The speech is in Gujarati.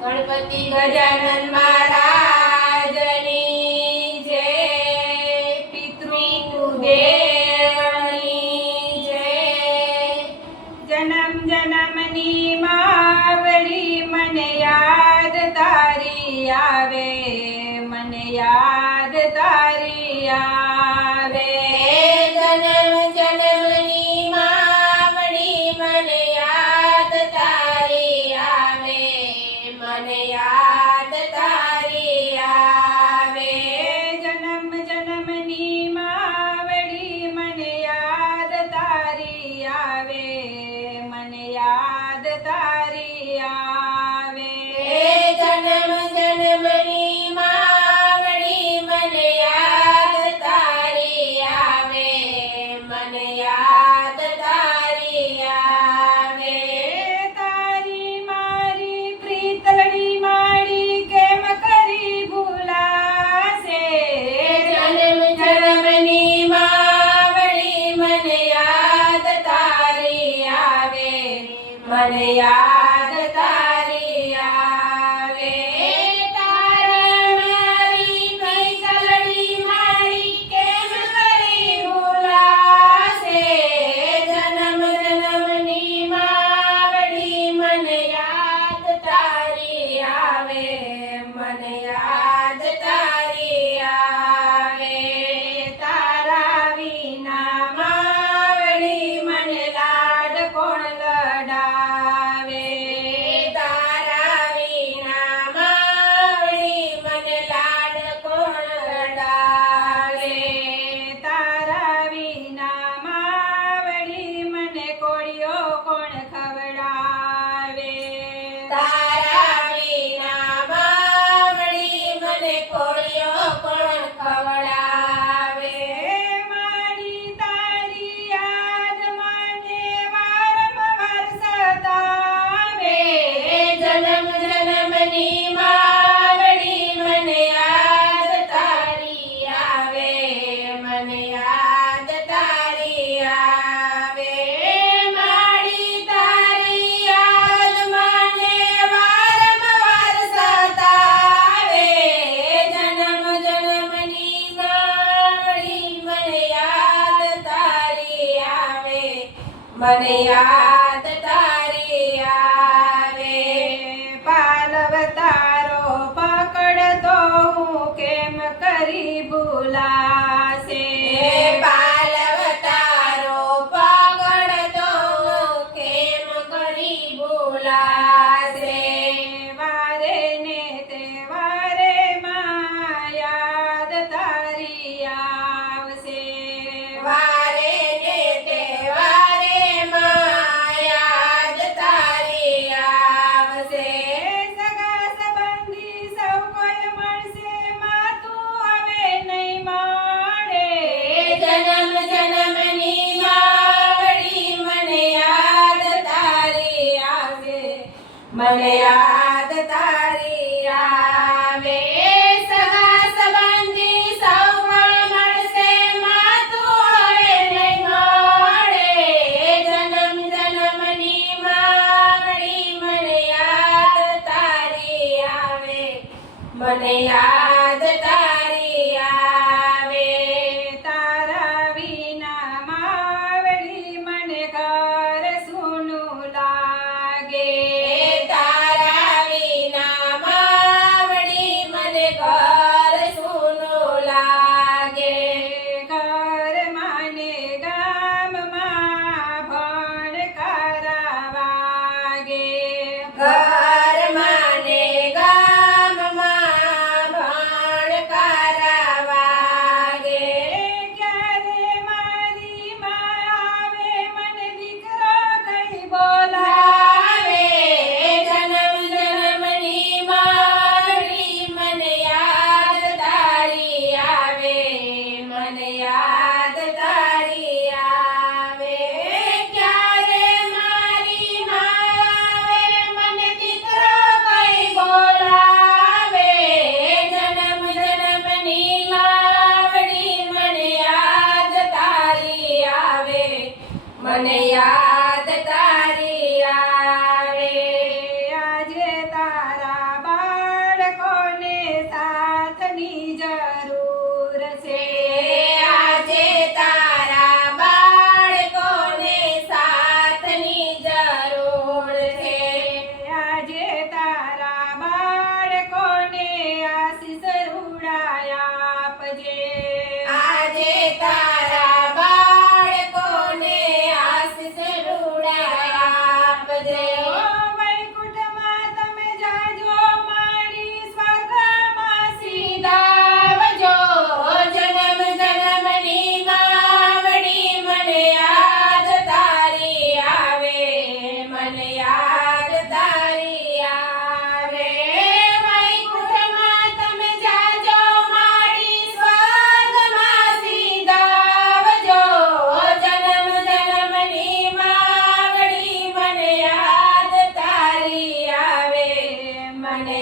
ગણપતિ ગજાનન મહારાજની જય, પિતૃ દેવની જય. જન્મ જન્મની માવડી, મને યાદ તારી આવે, મને યાદ તારી આવે. મને યાદ તા મને આ Malaya. Yeah. મને